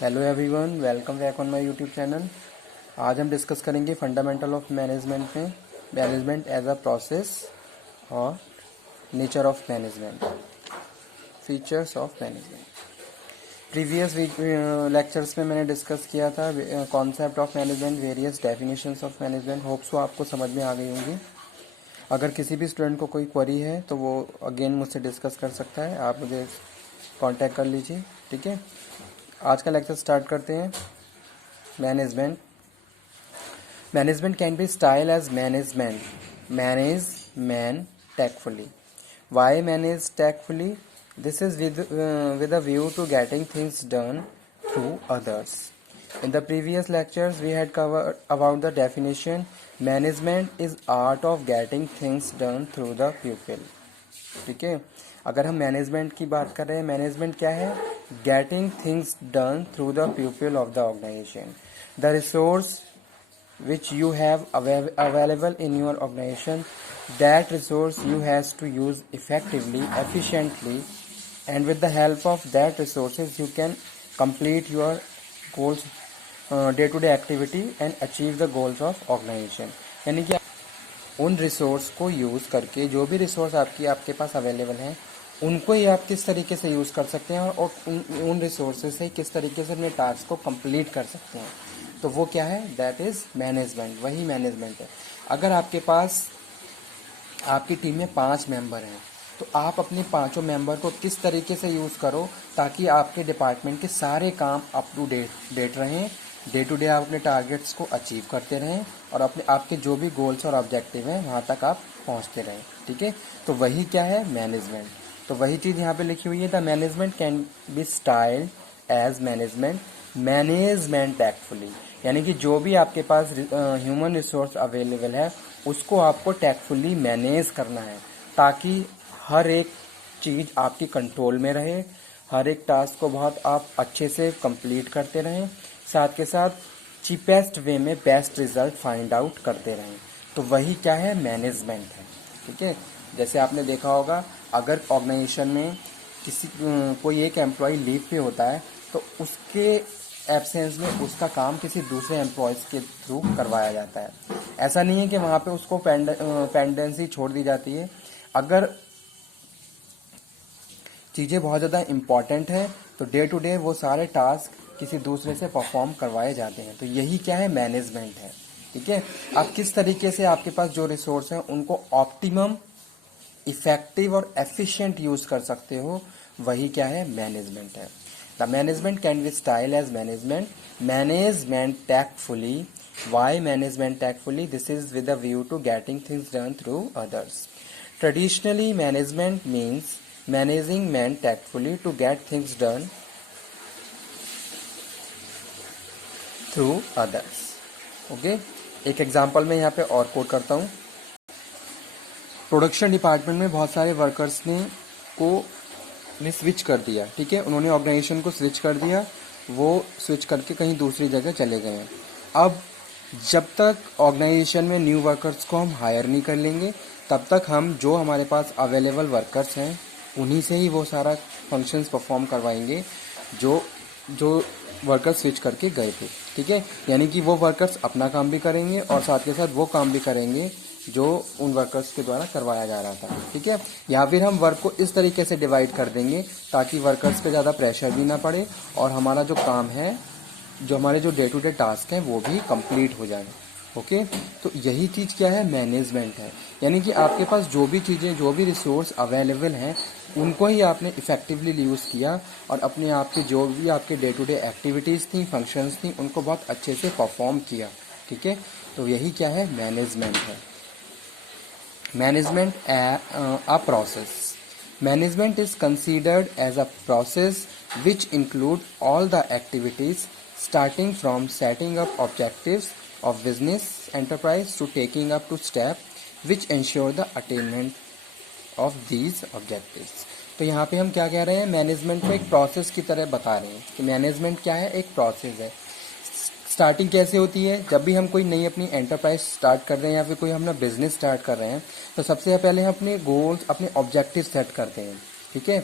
Hello everyone, welcome back on my YouTube channel. आज हम discuss करेंगे फंडामेंटल ऑफ मैनेजमेंट में मैनेजमेंट एज अ प्रोसेस और nature of management, features of management. Previous lectures में मैंने discuss किया था concept of management, various definitions of management. Hopes वो आपको समझ में आ गई होंगी। अगर किसी भी स्टूडेंट को कोई क्वेरी है तो वो अगेन मुझसे डिस्कस कर सकता है, आप मुझे कांटेक्ट कर लीजिए। ठीक है, आज का लेक्चर स्टार्ट करते हैं। Management can be styled as manage man tactfully. Why manage tactfully? This is with a view to getting things done through others. In the previous lectures we had covered about the definition. Management is art of getting things done through the pupil. ठीक है, अगर हम management की बात कर रहे हैं, management क्या है? Getting things done through the people of the organization. The resource which you have available in your organization, that resource you has to use effectively, efficiently, and with the help of that resources you can complete your goals, day to day activity and achieve the goals of organization। यानी कि उन resource को use करके, जो भी resource आपके पास available हैं, उनको ही आप किस तरीके से यूज़ कर सकते हैं और उन रिसोर्सेज से किस तरीके से अपने टास्क को कंप्लीट कर सकते हैं, तो वो क्या है? That is management. वही मैनेजमेंट है। अगर आपके पास आपकी टीम में 5 मेंबर हैं तो आप अपने 5 मेंबर को किस तरीके से यूज़ करो ताकि आपके डिपार्टमेंट के सारे काम अप टू डेट रहें, डे टू डे आप अपने टारगेट्स को अचीव करते रहें और आपके जो भी गोल्स और ऑब्जेक्टिव हैं वहाँ तक आप पहुँचते रहें। ठीक है, तो वही क्या है? मैनेजमेंट। तो वही चीज़ यहाँ पे लिखी हुई है, the management can be styled as management tactfully. यानी कि जो भी आपके पास ह्यूमन रिसोर्स अवेलेबल है उसको आपको टैक्टफुली मैनेज करना है ताकि हर एक चीज़ आपकी कंट्रोल में रहे, हर एक टास्क को बहुत आप अच्छे से कंप्लीट करते रहें, साथ के साथ चीपेस्ट वे में बेस्ट रिजल्ट फाइंड आउट करते रहें। तो वही क्या है? मैनेजमेंट है। ठीक है, जैसे आपने देखा होगा, अगर ऑर्गेनाइजेशन में कोई एक एम्प्लॉय लीव पे होता है तो उसके एब्सेंस में उसका काम किसी दूसरे एम्प्लॉयज़ के थ्रू करवाया जाता है। ऐसा नहीं है कि वहाँ पे उसको पेंडेंसी छोड़ दी जाती है। अगर चीज़ें बहुत ज़्यादा इम्पॉर्टेंट है तो डे टू डे वो सारे टास्क किसी दूसरे से परफॉर्म करवाए जाते हैं। तो यही क्या है? मैनेजमेंट है। ठीक है, आप किस तरीके से आपके पास जो रिसोर्स हैं उनको ऑप्टिमम, इफेक्टिव और एफिशिएंट यूज़ कर सकते हो, वही क्या है? मैनेजमेंट है। The management can be styled as management tactfully. Why management tactfully? This is with a view to getting things done through others. Traditionally, management means managing men tactfully to get things done through others. Okay? एक example मैं यहाँ पे और coat करता हूँ। Production department में बहुत सारे वर्कर्स ने स्विच कर दिया। ठीक है, उन्होंने ऑर्गेनाइजेशन को स्विच कर दिया, वो स्विच करके कहीं दूसरी जगह चले गए हैं। अब जब तक ऑर्गेनाइजेशन में न्यू वर्कर्स को हम हायर नहीं कर लेंगे तब तक हम जो हमारे पास अवेलेबल वर्कर्स हैं उन्हीं से ही वो सारा फंक्शंस परफॉर्म करवाएंगे जो वर्कर्स स्विच करके गए थे। ठीक है, यानी कि वो वर्कर्स अपना काम भी करेंगे और साथ के साथ वो काम भी करेंगे जो उन वर्कर्स के द्वारा करवाया जा रहा था। ठीक है, या फिर हम वर्क को इस तरीके से डिवाइड कर देंगे ताकि वर्कर्स पे ज़्यादा प्रेशर भी ना पड़े और हमारा जो काम है, जो हमारे जो डे टू डे टास्क हैं वो भी कंप्लीट हो जाए। ओके, तो यही चीज़ क्या है? मैनेजमेंट है। यानी कि आपके पास जो भी चीज़ें, जो भी रिसोर्स अवेलेबल हैं उनको ही आपने इफेक्टिवली यूज़ किया और अपने आप के जो भी आपके डे टू डे एक्टिविटीज़ थी, फंक्शंस थी, उनको बहुत अच्छे से परफॉर्म किया। ठीक है, तो यही क्या है? मैनेजमेंट है। Management a process. Management is considered as a process which include all the activities starting from setting up objectives of business enterprise to taking up to step which ensure the attainment of these objectives. तो यहाँ पे हम क्या कह रहे हैं? Management को एक प्रोसेस की तरह बता रहे हैं कि मैनेजमेंट क्या है? एक प्रोसेस है। स्टार्टिंग कैसे होती है? जब भी हम कोई नई अपनी एंटरप्राइज स्टार्ट कर रहे हैं या फिर कोई अपना बिजनेस स्टार्ट कर रहे हैं तो सबसे पहले हम अपने गोल्स, अपने ऑब्जेक्टिव सेट करते हैं। ठीक है,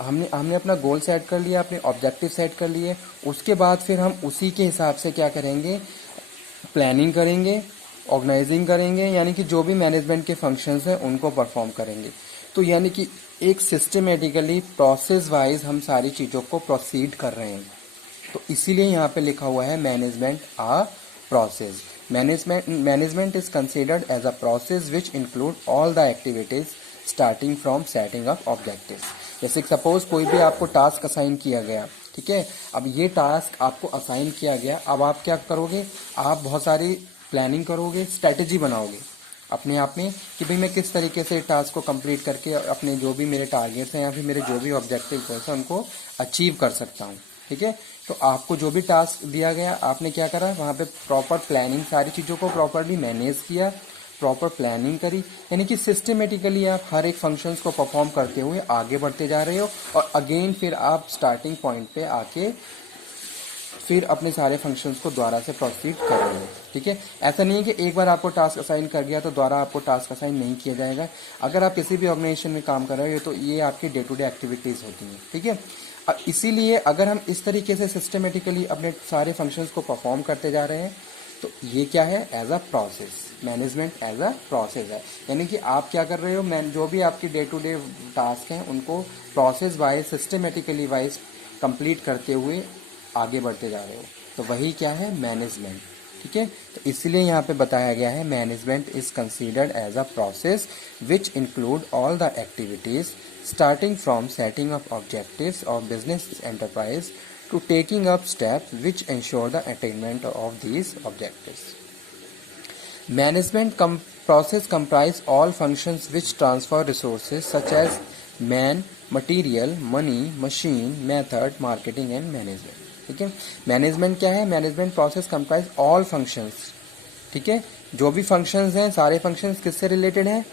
हमने हमने अपना गोल सेट कर लिया, अपने ऑब्जेक्टिव सेट कर लिए, उसके बाद फिर हम उसी के हिसाब से क्या करेंगे, प्लानिंग करेंगे, ऑर्गेनाइजिंग करेंगे, यानी कि जो भी मैनेजमेंट के फंक्शंस हैं उनको परफॉर्म करेंगे। तो यानी कि एक सिस्टमेटिकली प्रोसेस वाइज हम सारी चीज़ों को प्रोसीड कर रहे हैं। तो इसीलिए यहाँ पे लिखा हुआ है management a process. Management is considered as a process which include all the activities starting from setting up objectives. जैसे सपोज कोई भी आपको टास्क असाइन किया गया, ठीक है, अब ये टास्क आपको असाइन किया गया, अब आप क्या करोगे, आप बहुत सारी प्लानिंग करोगे, स्ट्रेटेजी बनाओगे अपने आप में कि भाई मैं किस तरीके से टास्क को कंप्लीट करके अपने जो भी मेरे टारगेट्स हैं या फिर मेरे जो भी ऑब्जेक्टिव हैं उनको अचीव कर सकता हूँ। ठीक है, तो आपको जो भी टास्क दिया गया आपने क्या करा, वहाँ पे प्रॉपर प्लानिंग, सारी चीज़ों को प्रॉपरली मैनेज किया, प्रॉपर प्लानिंग करी, यानी कि सिस्टमेटिकली आप हर एक फंक्शंस को परफॉर्म करते हुए आगे बढ़ते जा रहे हो और अगेन फिर आप स्टार्टिंग पॉइंट पे आके फिर अपने सारे फंक्शंस को दोबारा से प्रोसीड कर रहे हो। ठीक है, ऐसा नहीं है कि एक बार आपको टास्क असाइन कर गया तो दोबारा आपको टास्क असाइन नहीं किया जाएगा। अगर आप किसी भी ऑर्गेनाइजेशन में काम कर रहे हो तो ये आपकी डे टू डे एक्टिविटीज़ होती हैं। ठीक है, इसीलिए अगर हम इस तरीके से सिस्टमेटिकली अपने सारे फंक्शंस को परफॉर्म करते जा रहे हैं तो ये क्या है, as a process, management as a process है। यानी कि आप क्या कर रहे हो, जो भी आपकी डे टू डे टास्क हैं उनको process wise, systematically wise complete करते हुए आगे बढ़ते जा रहे हो, तो वही क्या है, मैनेजमेंट। ठीक है, तो इसलिए यहाँ पे बताया गया है management is considered as a process which include all the activities starting from setting up objectives of business enterprise to taking up steps which ensure the attainment of these objectives. Management process comprise all functions which transfer resources such as man, material, money, machine, method, marketing and management. ठीक है, management क्या है, management process comprise all functions. ठीक है, जो भी functions हैं सारे फंक्शंस किससे रिलेटेड हैं,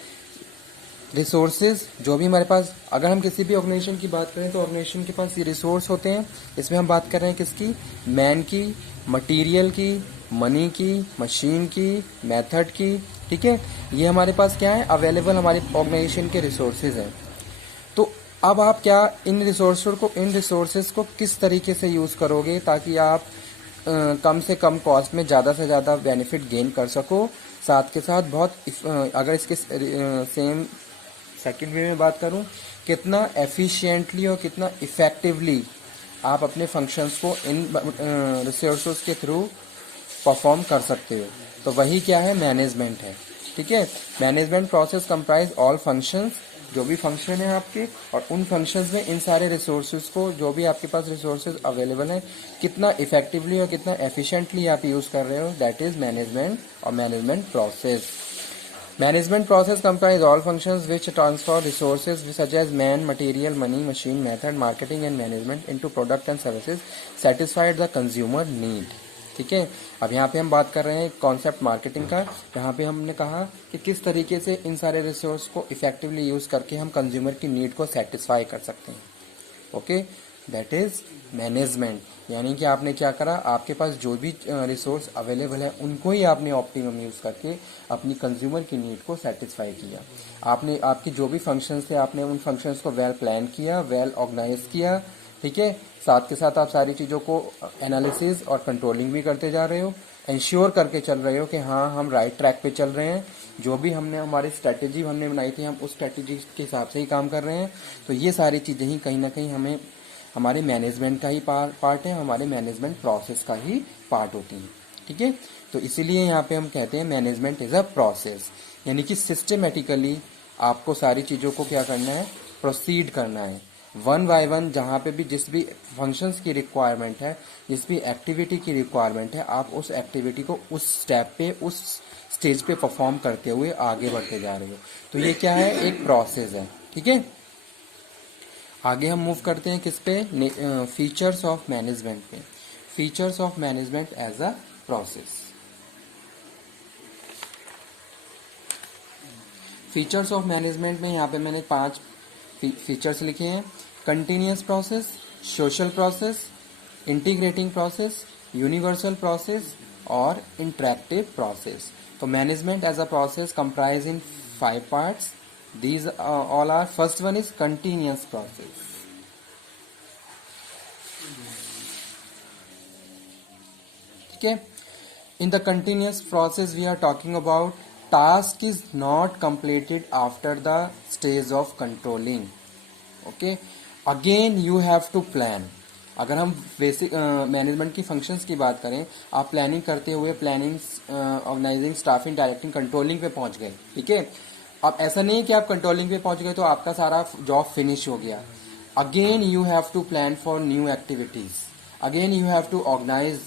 रिसोर्सेज जो भी हमारे पास, अगर हम किसी भी ऑर्गेनाइजेशन की बात करें तो ऑर्गेनाइजेशन के पास ये रिसोर्स होते हैं। इसमें हम बात कर रहे हैं किसकी, मैन की, मटेरियल की, मनी की, मशीन की, मेथड की। ठीक है, ये हमारे पास क्या है, अवेलेबल हमारे ऑर्गेनाइजेशन के रिसोर्सेज हैं। तो अब आप क्या इन रिसोर्सेज को किस तरीके से यूज़ करोगे ताकि आप कम से कम कॉस्ट में ज़्यादा से ज़्यादा बेनिफिट गेन कर सको, साथ के साथ बहुत अगर इसके सेम सेकेंड वे में बात करूं, कितना एफिशिएंटली और कितना इफेक्टिवली आप अपने फंक्शंस को इन रिसोर्सेज के थ्रू परफॉर्म कर सकते हो, तो वही क्या है, मैनेजमेंट है। ठीक है, management process comprise all functions, जो भी फंक्शन है आपके, और उन फंक्शंस में इन सारे रिसोर्सेज को, जो भी आपके पास रिसोर्सेज अवेलेबल हैं, कितना इफेक्टिवली और कितना एफिशिएंटली आप यूज़ कर रहे हो, दैट इज मैनेजमेंट और management process. Management process comprise all functions which transfer resources such as man, material, money, machine, method, marketing and management into product and services satisfied the consumer need. ठीक है, अब यहाँ पे हम बात कर रहे हैं कॉन्सेप्ट मार्केटिंग का। यहाँ पे हमने कहा कि किस तरीके से इन सारे रिसोर्स को इफेक्टिवली यूज करके हम कंज्यूमर की नीड को सेटिस्फाई कर सकते हैं। Okay, that is management. यानी कि आपने क्या करा, आपके पास जो भी रिसोर्स अवेलेबल है उनको ही आपने ऑप्टिमम यूज़ करके अपनी कंज्यूमर की नीड को सेटिस्फाई किया। आपने आपके जो भी फंक्शंस थे आपने उन फंक्शंस को वेल प्लान किया, वेल ऑर्गेनाइज किया। ठीक है, साथ के साथ आप सारी चीज़ों को एनालिसिस और कंट्रोलिंग भी करते जा रहे हो, इंश्योर करके चल रहे हो कि हाँ हम राइट ट्रैक पे चल रहे हैं, जो भी हमने हमारी स्ट्रैटेजी हमने बनाई थी हम उस स्ट्रैटेजी के हिसाब से ही काम कर रहे हैं। तो ये सारी चीज़ें ही कहीं ना कहीं हमें हमारे मैनेजमेंट का ही पार्ट है, हमारे मैनेजमेंट प्रोसेस का ही पार्ट होती है। ठीक है, तो इसीलिए यहाँ पे हम कहते हैं मैनेजमेंट इज अ प्रोसेस, यानी कि सिस्टमेटिकली आपको सारी चीज़ों को क्या करना है, प्रोसीड करना है वन बाय वन। जहाँ पे भी जिस भी फंक्शंस की रिक्वायरमेंट है, जिस भी एक्टिविटी की रिक्वायरमेंट है, आप उस एक्टिविटी को उस स्टेप पे, उस स्टेज पे परफॉर्म करते हुए आगे बढ़ते जा रहे हो। तो ये क्या है, एक प्रोसेस है। ठीक है, आगे हम मूव करते हैं किस पे, फीचर्स ऑफ मैनेजमेंट पे। Features of management as a process. Features of management में यहाँ पे मैंने 5 फीचर्स लिखे हैं। Continuous process, social process, integrating process, universal process और इंटरेक्टिव प्रोसेस। तो management as a process comprise in 5 parts. These all are, first one is continuous process. ठीक है. In the continuous process we are talking about task is not completed after the stage of controlling. Okay, again you have to plan. अगर हम basic management की functions की बात करें, आप planning करते हुए planning, organizing, staffing, directing, controlling पे पहुंच गए. ठीक है, अब ऐसा नहीं कि आप कंट्रोलिंग पे पहुंच गए तो आपका सारा जॉब फिनिश हो गया. Again you have to plan for new activities, again you have to organize,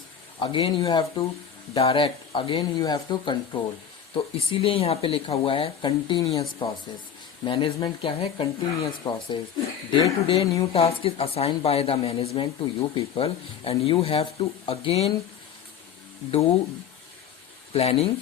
again you have to direct, again you have to control. तो इसीलिए यहाँ पे लिखा हुआ है कंटिन्यूअस प्रोसेस. मैनेजमेंट क्या है? Continuous process. Day to day new task is assigned by the management to you people and you have to again do planning,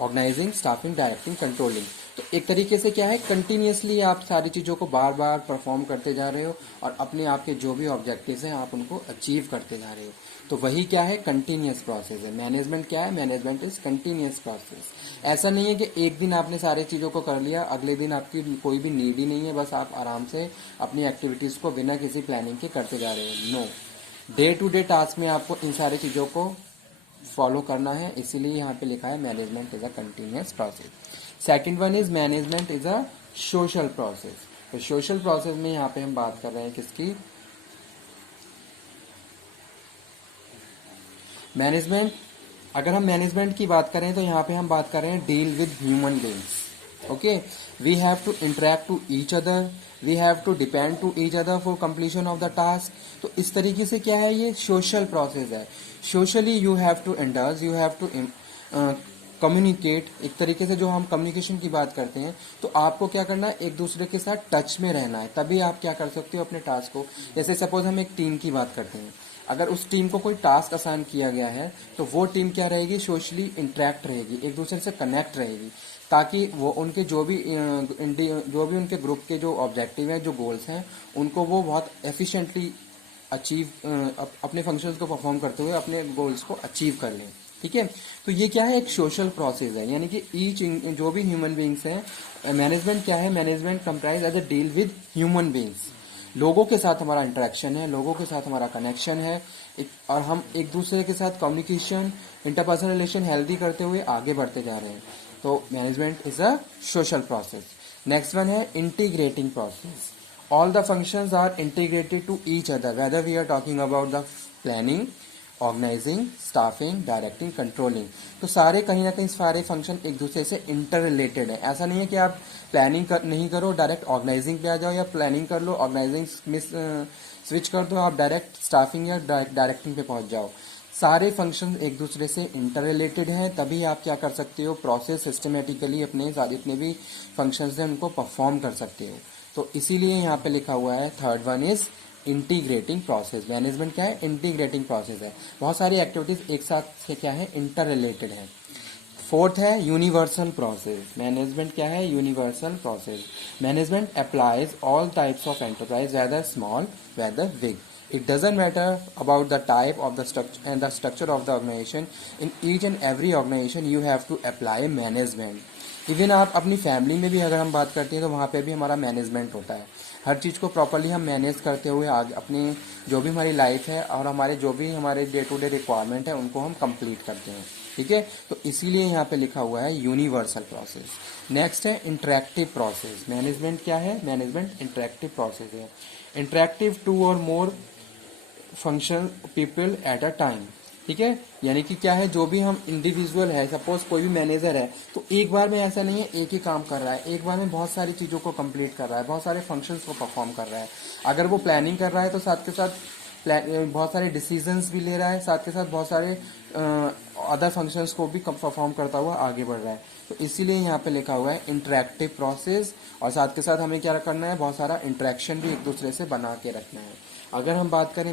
organizing, staffing, directing, controlling. तो एक तरीके से क्या है, कंटिन्यूअसली आप सारी चीज़ों को बार बार परफॉर्म करते जा रहे हो और अपने आप के जो भी ऑब्जेक्टिव्स हैं आप उनको अचीव करते जा रहे हो. तो वही क्या है, कंटिन्यूअस प्रोसेस है. मैनेजमेंट क्या है? Management is continuous process. ऐसा नहीं है कि एक दिन आपने सारी चीज़ों को कर लिया, अगले दिन आपकी कोई भी नीड ही नहीं है, बस आप आराम से अपनी एक्टिविटीज़ को बिना किसी प्लानिंग के करते जा रहे हो. No, day to day task में आपको इन सारी चीज़ों को फॉलो करना है. इसीलिए यहाँ पे लिखा है management is a continuous process. Second one is management is a social process. तो सोशल प्रोसेस में यहाँ पे हम बात कर रहे हैं किसकी? मैनेजमेंट. अगर हम मैनेजमेंट की बात करें तो यहाँ पे हम बात कर रहे हैं deal with human beings. Okay, we have to interact to each other, we have to depend to each other for completion of the task. तो इस तरीके से क्या है, ये सोशल प्रोसेस है. Socially you have to indulge, you have to communicate. एक तरीके से जो हम कम्युनिकेशन की बात करते हैं तो आपको क्या करना है, एक दूसरे के साथ टच में रहना है, तभी आप क्या कर सकते हो अपने टास्क को. जैसे सपोज हम एक टीम की बात करते हैं, अगर उस टीम को कोई टास्क असाइन किया गया है तो वो टीम क्या रहेगी, सोशली इंटरेक्ट रहेगी, एक दूसरे से कनेक्ट रहेगी, ताकि वो उनके जो भी उनके ग्रुप के जो ऑब्जेक्टिव हैं, जो गोल्स हैं, उनको वो बहुत एफिशिएंटली अचीव, अपने फंक्शंस को परफॉर्म करते हुए अपने गोल्स को अचीव कर लें. ठीक है, तो ये क्या है, एक सोशल प्रोसेस है. यानी कि ईच जो भी ह्यूमन बीइंग्स हैं, मैनेजमेंट क्या है, management comprise as a deal with human beings. लोगों के साथ हमारा इंटरेक्शन है, लोगों के साथ हमारा कनेक्शन है, और हम एक दूसरे के साथ कम्युनिकेशन, इंटरपर्सनल रिलेशन हेल्दी करते हुए आगे बढ़ते जा रहे हैं. तो management is a social process. Next one है integrating process. All the functions are integrated to each other, whether we are talking about the planning, organizing, staffing, directing, controlling. तो सारे कहीं ना कहीं सारे फंक्शन एक दूसरे से इंटर रिलेटेड है. ऐसा नहीं है कि आप प्लानिंग नहीं करो डायरेक्ट ऑर्गेनाइजिंग पे आ जाओ, या प्लानिंग कर लो ऑर्गेनाइजिंग स्विच कर दो आप डायरेक्ट स्टाफिंग या डायरेक्टिंग पे पहुंच जाओ. सारे फंक्शन एक दूसरे से इंटर रिलेटेड हैं, तभी आप क्या कर सकते हो, प्रोसेस सिस्टमेटिकली अपने जितने भी फंक्शंस हैं उनको परफॉर्म कर सकते हो. तो इसीलिए यहाँ पे लिखा हुआ है third one is integrating process. Management क्या है, इंटीग्रेटिंग प्रोसेस है. बहुत सारी एक्टिविटीज एक साथ से क्या है, इंटर रिलेटेड है. फोर्थ है यूनिवर्सल प्रोसेस. मैनेजमेंट क्या है, universal process. Management applies all types of enterprise, whether small whether big. It doesn't matter about the type of the structure and the structure of the organization. In each and every organization, you have to apply management. Even आप अपनी family में भी अगर हम बात करते हैं तो वहाँ पे भी हमारा मैनेजमेंट होता है. हर चीज़ को प्रॉपरली हम मैनेज करते हुए आगे अपने जो भी हमारी लाइफ है और हमारे जो भी हमारे डे टू डे रिक्वायरमेंट है उनको हम कंप्लीट करते हैं. ठीक है, तो इसीलिए यहाँ पे लिखा हुआ है यूनिवर्सल प्रोसेस. नेक्स्ट है इंटरेक्टिव प्रोसेस. मैनेजमेंट क्या है, मैनेजमेंट इंटरेक्टिव प्रोसेस है. Interactive two or more function people at a time. ठीक है, यानी कि क्या है, जो भी हम इंडिविजुअल है, सपोज कोई भी मैनेजर है तो एक बार में ऐसा नहीं है एक ही काम कर रहा है, एक बार में बहुत सारी चीज़ों को कंप्लीट कर रहा है, बहुत सारे फंक्शंस को परफॉर्म कर रहा है. अगर वो प्लानिंग कर रहा है तो साथ के साथ बहुत सारे डिसीजंस भी ले रहा है, साथ के साथ बहुत सारे अदर फंक्शंस को भी परफॉर्म करता हुआ आगे बढ़ रहा है. तो इसीलिए यहाँ पे लिखा हुआ है इंटरेक्टिव प्रोसेस, और साथ के साथ हमें क्या करना है, बहुत सारा इंटरेक्शन भी एक दूसरे से बना के रखना है. अगर हम बात करें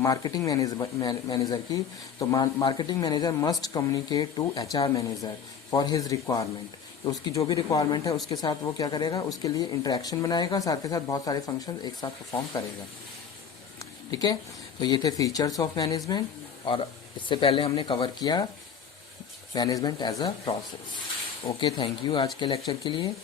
मार्केटिंग मैनेजर की, तो marketing manager must communicate to HR manager for his requirement. तो उसकी जो भी रिक्वायरमेंट है उसके साथ वो क्या करेगा, उसके लिए इंटरेक्शन बनाएगा, साथ के साथ बहुत सारे फंक्शन एक साथ परफॉर्म करेगा. ठीक है, तो ये थे फीचर्स ऑफ मैनेजमेंट, और इससे पहले हमने कवर किया management as a process. Okay, thank you आज के लेक्चर के लिए.